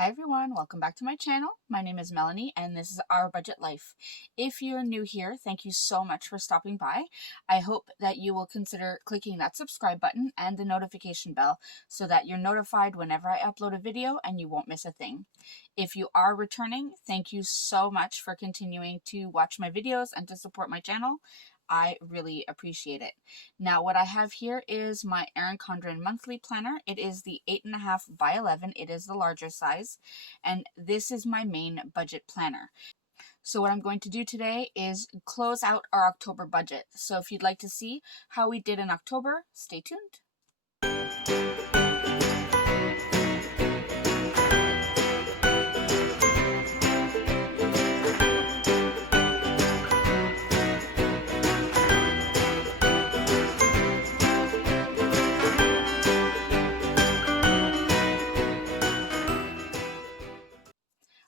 Hi everyone, welcome back to my channel. My name is Melanie and this is Our Budget Life. If you're new here, thank you so much for stopping by. I hope that you will consider clicking that subscribe button and the notification bell so that you're notified whenever I upload a video and you won't miss a thing. If you are returning, thank you so much for continuing to watch my videos and to support my channel. I really appreciate it. Now, what I have here is my Erin Condren monthly planner. It is the 8.5 by 11. It is the larger size. And this is my main budget planner. So what I'm going to do today is close out our October budget. So if you'd like to see how we did in October, stay tuned.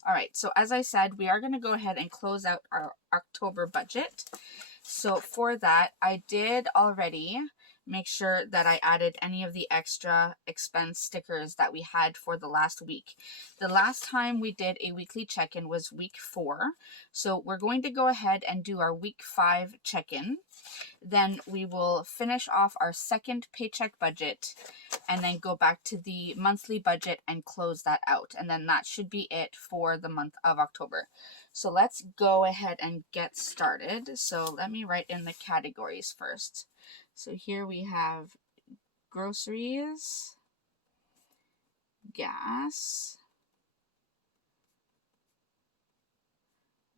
All right, so as I said, we are going to go ahead and close out our October budget. So for that, I did already make sure that I added any of the extra expense stickers that we had for the last week. The last time we did a weekly check-in was week 4. So we're going to go ahead and do our week 5 check-in. Then we will finish off our second paycheck budget and then go back to the monthly budget and close that out. And then that should be it for the month of October. So let's go ahead and get started. So let me write in the categories first. So here we have groceries, gas,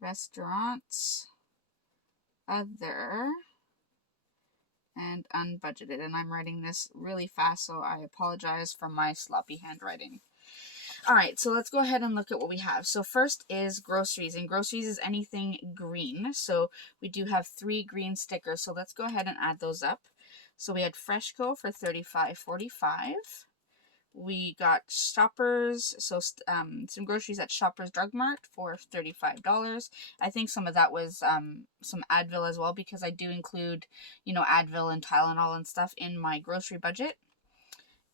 restaurants, other, and unbudgeted. And I'm writing this really fast, so I apologize for my sloppy handwriting. All right, so let's go ahead and look at what we have. So first is groceries, and groceries is anything green. So we do have 3 green stickers. So let's go ahead and add those up. So we had Freshco for $35.45. We got Shoppers, so some groceries at Shoppers Drug Mart for $35. I think some of that was some Advil as well, because I do include, Advil and Tylenol and stuff in my grocery budget.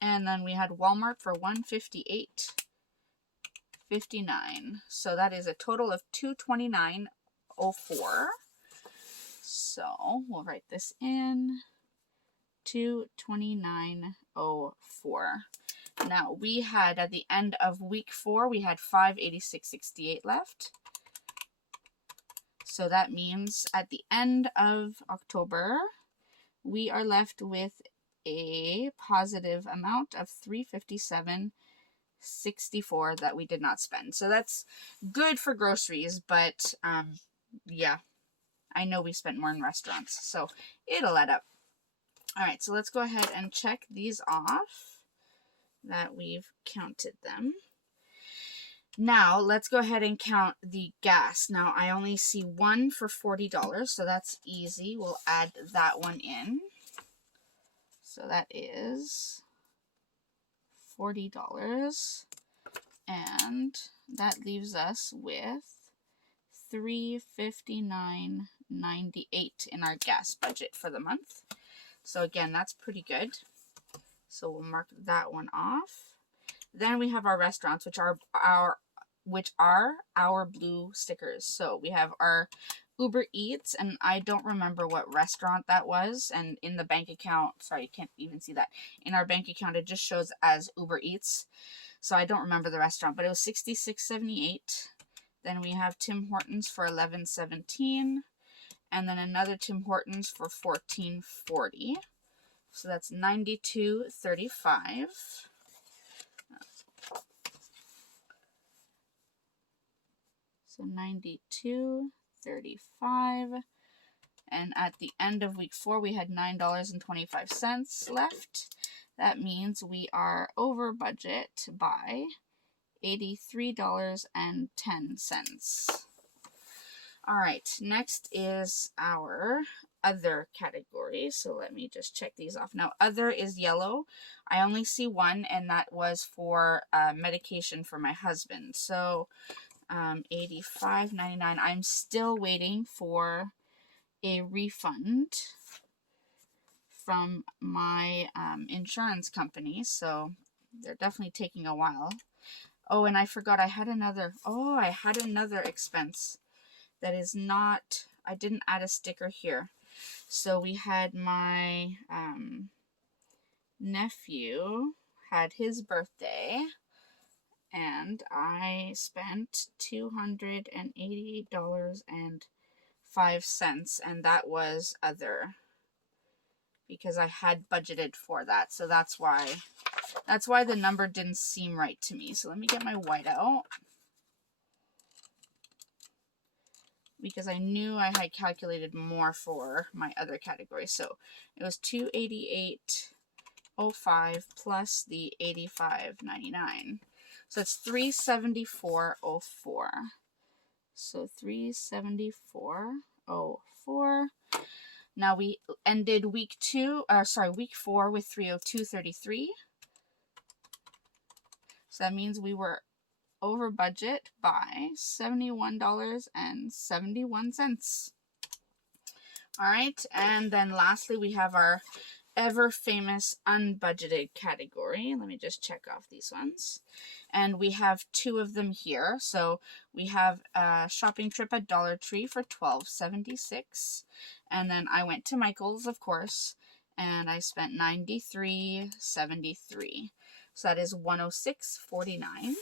And then we had Walmart for $158.59. So that is a total of $229.04. So we'll write this in, $229.04. Now we had at the end of week 4, we had $586.68 left. So that means at the end of October, we are left with a positive amount of $357.64 that we did not spend. So that's good for groceries, but yeah, I know we spent more in restaurants, so it'll add up. All right, so let's go ahead and check these off that we've counted them. Now let's go ahead and count the gas. Now I only see one for $40, so that's easy. We'll add that one in. So that is $40, and that leaves us with $359.98 in our gas budget for the month. So again, that's pretty good. So we'll mark that one off. Then we have our restaurants, which are our blue stickers. So we have our Uber Eats, and I don't remember what restaurant that was. And in the bank account, sorry, you can't even see that. In our bank account, it just shows as Uber Eats. So I don't remember the restaurant, but it was $66.78. Then we have Tim Hortons for $11.17, and then another Tim Hortons for $14.40. So that's $92.35. So $92.35. And at the end of week 4, we had $9.25 left. That means we are over budget by $83.10. All right, next is our other category. So let me just check these off. Now, other is yellow. I only see one, and that was for medication for my husband. So $85.99. I'm still waiting for a refund from my insurance company, so they're definitely taking a while. Oh, and I forgot I had another expense that is not, I didn't add a sticker here. So we had my nephew had his birthday, and I spent $288.05, and that was other, because I had budgeted for that. So that's why the number didn't seem right to me. So let me get my white out, because I knew I had calculated more for my other category. So it was $288.05 plus the $85.99. So it's $374.04. So $374.04. Now we ended week 4 with $302.33. So that means we were over budget by $71.71. All right, and then lastly we have our ever famous unbudgeted category. Let me just check off these ones. And we have 2 of them here. So we have a shopping trip at Dollar Tree for $12.76. And then I went to Michael's, of course, and I spent $93.73. So that is $106.49.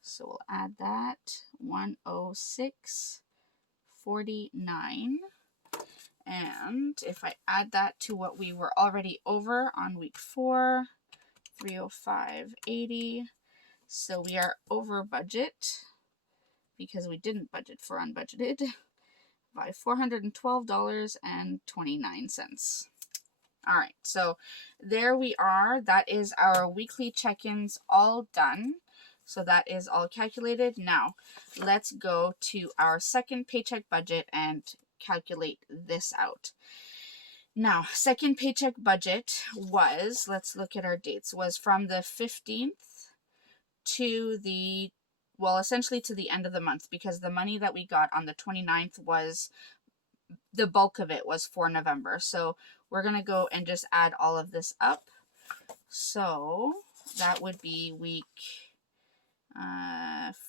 So we'll add that, $106.49. And if I add that to what we were already over on week 4, $305.80. So we are over budget, because we didn't budget for unbudgeted, by $412.29. All right, so there we are. That is our weekly check-ins all done. So that is all calculated. Now, let's go to our second paycheck budget and calculate this out. Now, second paycheck budget was, let's look at our dates, was from the 15th to the, well, essentially to the end of the month, because the money that we got on the 29th was, the bulk of it was for November. So we're going to go and just add all of this up. So that would be week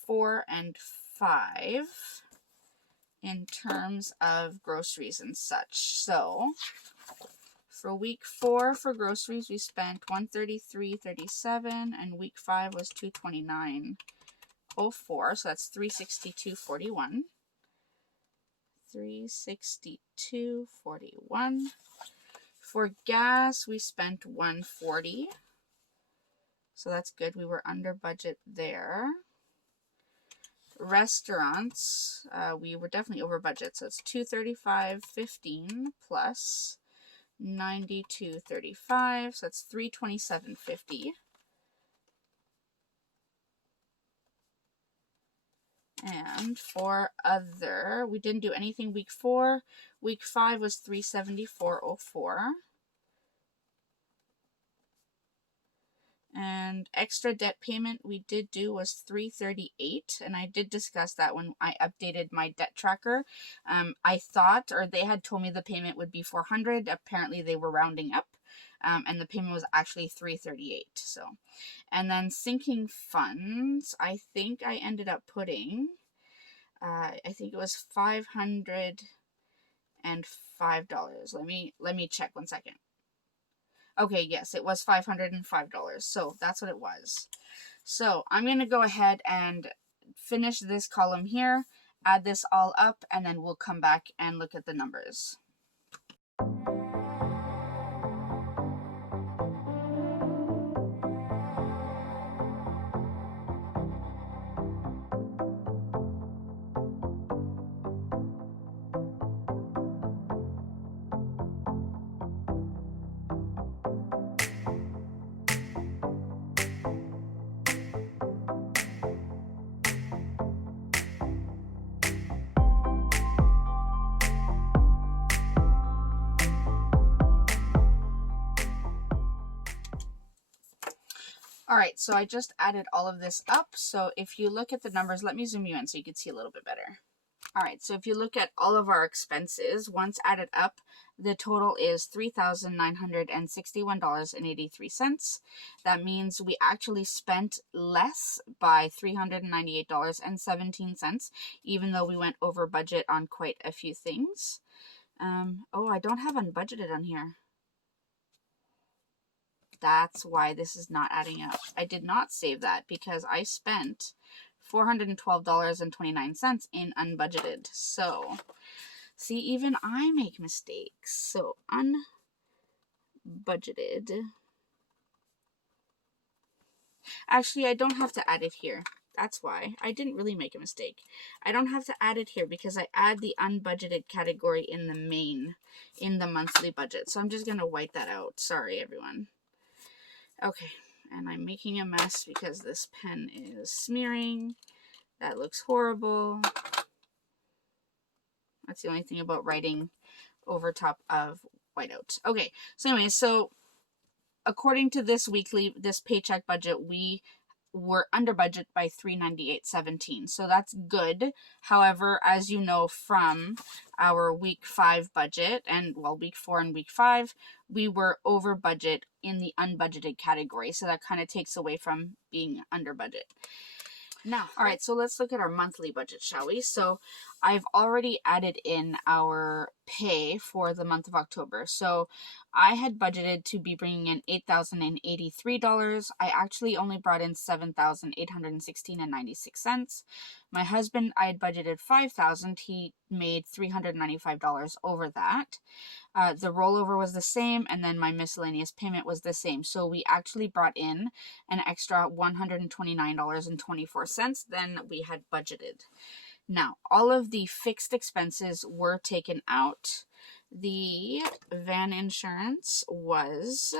4 and 5 in terms of groceries and such. So for week 4 for groceries, we spent $133.37, and week 5 was $229.04. So that's $362.41. $362.41. For gas, we spent $140. So that's good. We were under budget there. Restaurants, we were definitely over budget. So it's $235.15 plus $92.35. So that's $327.50. And for other, we didn't do anything week 4. Week 5 was $374.04. And extra debt payment we did do was $338, and I did discuss that when I updated my debt tracker. I thought, or they had told me the payment would be $400. Apparently they were rounding up, and the payment was actually $338. So, and then sinking funds, I think I ended up putting, I think it was $505. Let me check 1 second. Okay, yes, it was $505. So that's what it was. So I'm going to go ahead and finish this column here, add this all up, and then we'll come back and look at the numbers. All right, so I just added all of this up. So if you look at the numbers, let me zoom you in so you can see a little bit better. All right, so if you look at all of our expenses, once added up, the total is $3,961.83. That means we actually spent less by $398.17, even though we went over budget on quite a few things. Oh, I don't have unbudgeted on here. That's why this is not adding up. I did not save that because I spent $412.29 in unbudgeted. So, see, even I make mistakes. So, unbudgeted. Actually, I don't have to add it here. That's why. I didn't really make a mistake. I don't have to add it here because I add the unbudgeted category in the in the monthly budget. So I'm just going to white that out. Sorry, everyone. Okay, and I'm making a mess because this pen is smearing. That looks horrible. That's the only thing about writing over top of whiteout. Okay, so anyway, so according to this paycheck budget, we were under budget by $398.17. So that's good. However, as you know from our week 5 budget, and well, week 4 and week 5, we were over budget in the unbudgeted category. So that kind of takes away from being under budget. Now, all right, so let's look at our monthly budget, shall we? So I've already added in our pay for the month of October. So I had budgeted to be bringing in $8,083. I actually only brought in $7,816.96. My husband, I had budgeted $5,000. He made $395 over that. The rollover was the same, and then my miscellaneous payment was the same. So we actually brought in an extra $129.24 than we had budgeted. Now, all of the fixed expenses were taken out. The van insurance was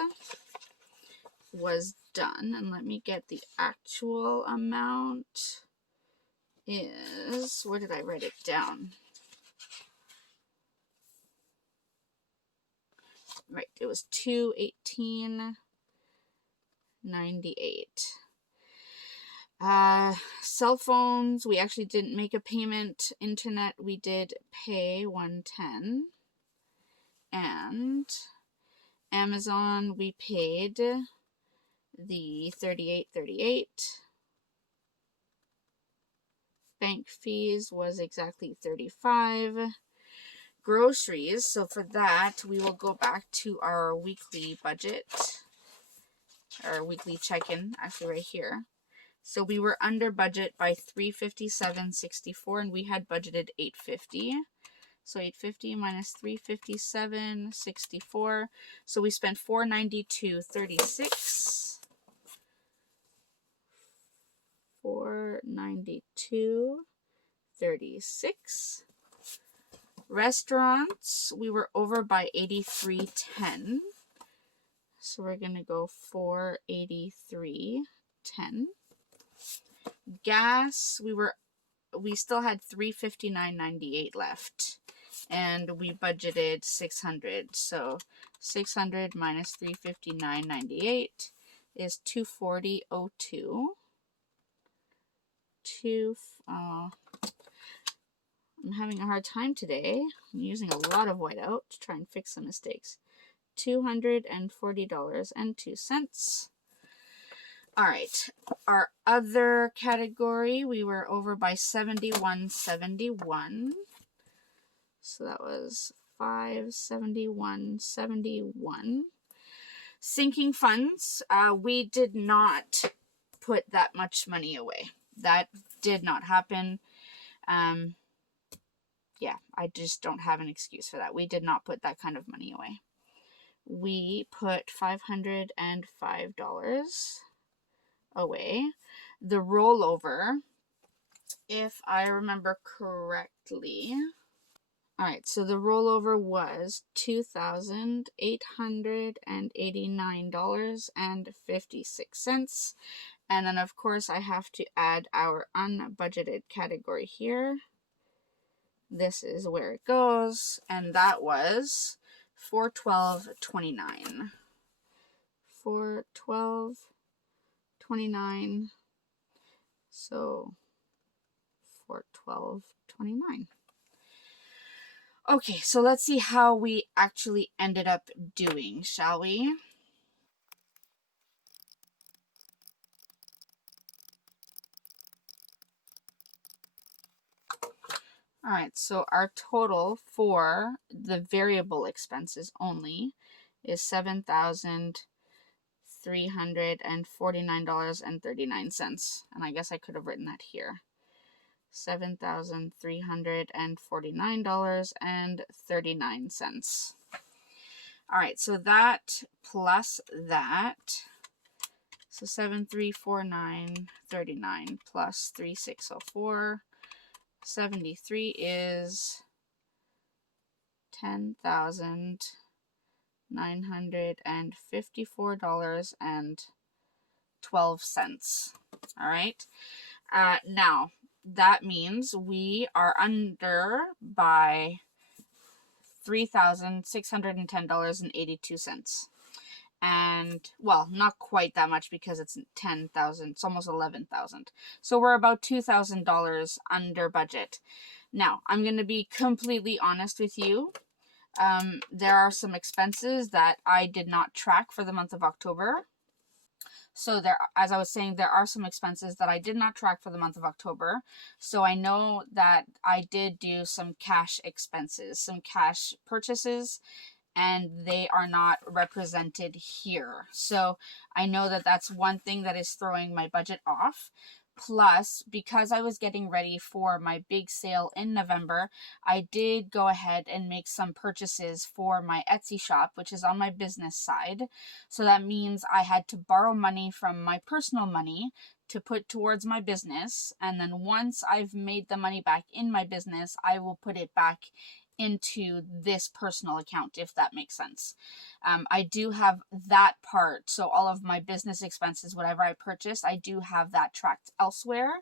done, and let me get the actual amount. Where did I write it down? Right, it was $218.98. Cell phones, we actually didn't make a payment. Internet, we did pay $110. And Amazon, we paid the $38.38. Bank fees was exactly $35. Groceries, so for that, we will go back to our weekly budget, our weekly check-in, actually right here. So we were under budget by $357.64, and we had budgeted $850. So $850 minus $357.64. So we spent $492.36. $492.36. Restaurants, we were over by $83.10. So we're going to go $483.10. Gas, we still had $359.98 left, and we budgeted $600. So $600 minus $359.98 is $240.02. I'm having a hard time today. I'm using a lot of whiteout to try and fix some mistakes. $240.02. All right, our other category, we were over by $71.71. So that was $571.71. Sinking funds, we did not put that much money away. That did not happen. Yeah, I just don't have an excuse for that. We did not put that kind of money away. We put $505 away. The rollover, if I remember correctly, all right, so the rollover was $2,889.56. And then, of course, I have to add our unbudgeted category here. This is where it goes, and that was $412.29. $412.29. So $412.29. Okay, so let's see how we actually ended up doing, shall we? All right, so our total for the variable expenses only is $7,349.39. And I guess I could have written that here. $7,349.39. All right, so that plus that, so 7,349.39 plus 3,604, 73 is $10,954.12. All right. Now that means we are under by $3,610.82. And well, not quite that much because it's 10,000, it's almost 11,000. So we're about $2,000 under budget. Now, I'm going to be completely honest with you. There are some expenses that I did not track for the month of October. So there, as I was saying, there are some expenses that I did not track for the month of October. So I know that I did do some cash expenses, some cash purchases, and they are not represented here. So I know that that's one thing that is throwing my budget off. Plus, because I was getting ready for my big sale in November, I did go ahead and make some purchases for my Etsy shop, which is on my business side. So that means I had to borrow money from my personal money to put towards my business. And then once I've made the money back in my business, I will put it back into this personal account, if that makes sense. I do have that part. So all of my business expenses, whatever I purchased, I do have that tracked elsewhere.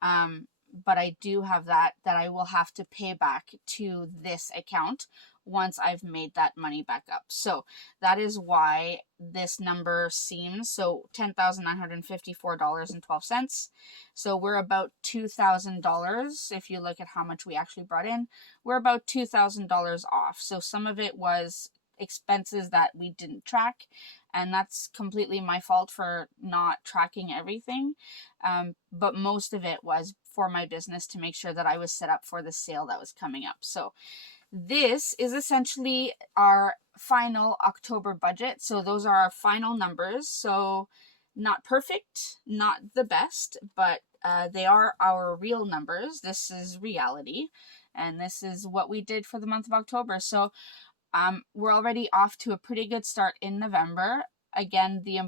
But I do have that I will have to pay back to this account once I've made that money back up. So that is why this number seems so $10,954.12. So we're about $2,000. If you look at how much we actually brought in, we're about $2,000 off. So some of it was expenses that we didn't track, and that's completely my fault for not tracking everything. But most of it was for my business to make sure that I was set up for the sale that was coming up. So this is essentially our final October budget. So those are our final numbers. So not perfect, not the best, but they are our real numbers. This is reality. And this is what we did for the month of October. So we're already off to a pretty good start in November. Again, the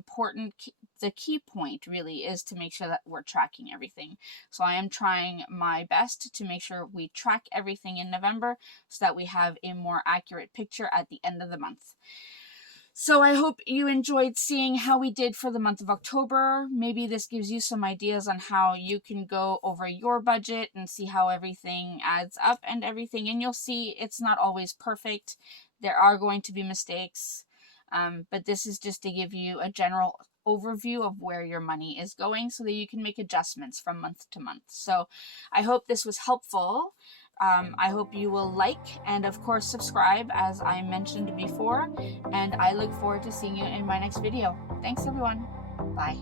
key point really is to make sure that we're tracking everything. So I am trying my best to make sure we track everything in November so that we have a more accurate picture at the end of the month. So I hope you enjoyed seeing how we did for the month of October. Maybe this gives you some ideas on how you can go over your budget and see how everything adds up and everything. And you'll see it's not always perfect. There are going to be mistakes. But this is just to give you a general overview of where your money is going so that you can make adjustments from month to month. So I hope this was helpful. I hope you will like and, of course, subscribe, as I mentioned before. And I look forward to seeing you in my next video. Thanks, everyone. Bye.